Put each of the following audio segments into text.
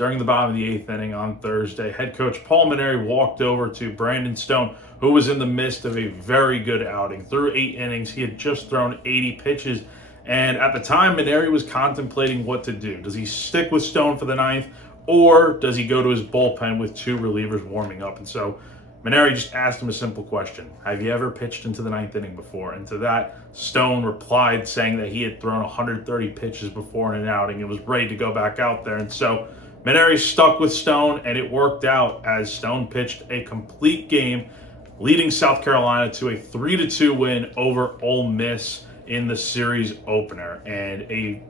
during the bottom of the 8th inning on Thursday, head coach Paul Mainieri walked over to Brandon Stone, who was in the midst of a very good outing. Through 8 innings, he had just thrown 80 pitches. And at the time, Mainieri was contemplating what to do. Does he stick with Stone for the 9th, or does he go to his bullpen with 2 relievers warming up? And so Mainieri just asked him a simple question. Have you ever pitched into the 9th inning before? And to that, Stone replied saying that he had thrown 130 pitches before in an outing and was ready to go back out there. And so Mainieri stuck with Stone, and it worked out as Stone pitched a complete game, leading South Carolina to a 3-2 win over Ole Miss in the series opener, and a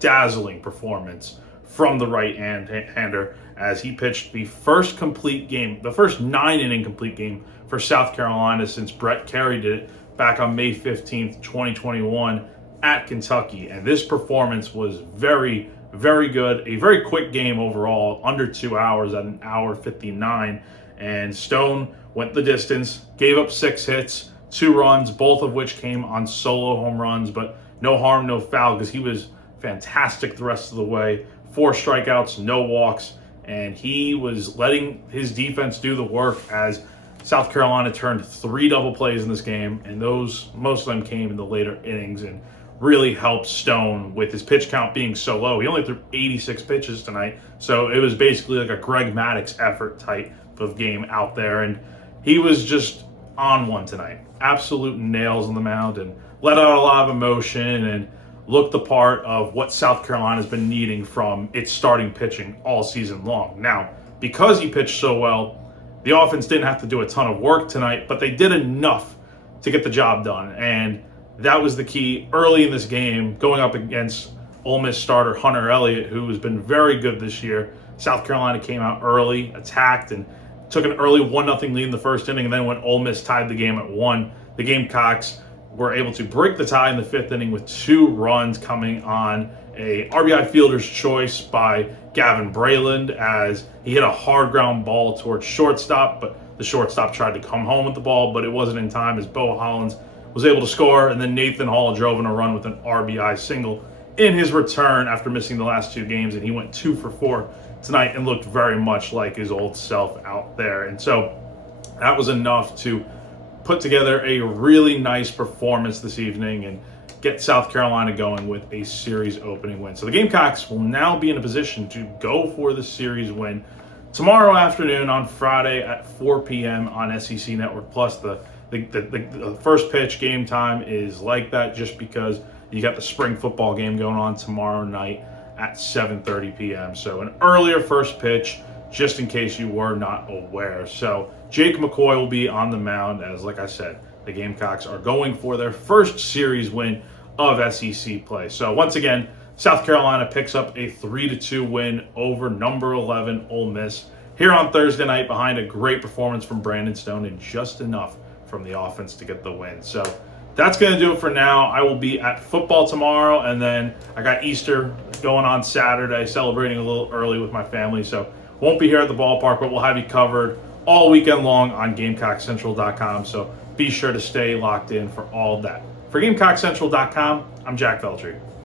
dazzling performance from the right-hander as he pitched the first complete game, the first 9-inning complete game for South Carolina since Brett Carey did it back on May 15th, 2021 at Kentucky. And this performance was very, very good. A very quick game overall, under 2 hours at 1:59. And Stone went the distance, gave up 6 hits, 2 runs, both of which came on solo home runs, but no harm, no foul, because he was fantastic the rest of the way. 4 strikeouts, no walks, and he was letting his defense do the work as South Carolina turned 3 double plays in this game, and those, most of them came in the later innings and really helped Stone with his pitch count being so low. He only threw 86 pitches tonight, so it was basically like a Greg Maddux effort type of game out there, and he was just on one tonight. Absolute nails on the mound and let out a lot of emotion and looked the part of what South Carolina's been needing from its starting pitching all season long. Now, because he pitched so well, the offense didn't have to do a ton of work tonight, but they did enough to get the job done. And that was the key early in this game, going up against Ole Miss starter Hunter Elliott, who has been very good this year. South Carolina came out early, attacked, and took an early 1-0 lead in the first inning. And then when Ole Miss tied the game at 1, the Gamecocks were able to break the tie in the 5th inning with 2 runs coming on a RBI fielder's choice by Gavin Brayland as he hit a hard ground ball towards shortstop, but the shortstop tried to come home with the ball, but it wasn't in time as Bo Hollins was able to score, and then Nathan Hall drove in a run with an RBI single in his return after missing the last 2 games, and he went 2 for 4 tonight and looked very much like his old self out there. And so that was enough to put together a really nice performance this evening and get South Carolina going with a series opening win. So the Gamecocks will now be in a position to go for the series win tomorrow afternoon on Friday at 4 p.m. on SEC Network Plus. The first pitch game time is like that just because you got the spring football game going on tomorrow night at 7:30 p.m. So an earlier first pitch, just in case you were not aware. So Jake McCoy will be on the mound as, like I said, the Gamecocks are going for their first series win of SEC play. So once again, South Carolina picks up a 3-2 win over number 11 Ole Miss here on Thursday night behind a great performance from Brandon Stone and just enough from the offense to get the win. So that's going to do it for now. I will be at football tomorrow, and then I got Easter going on Saturday, celebrating a little early with my family. So won't be here at the ballpark, but we'll have you covered all weekend long on GamecockCentral.com. So be sure to stay locked in for all of that. For GamecockCentral.com, I'm Jack Veltri.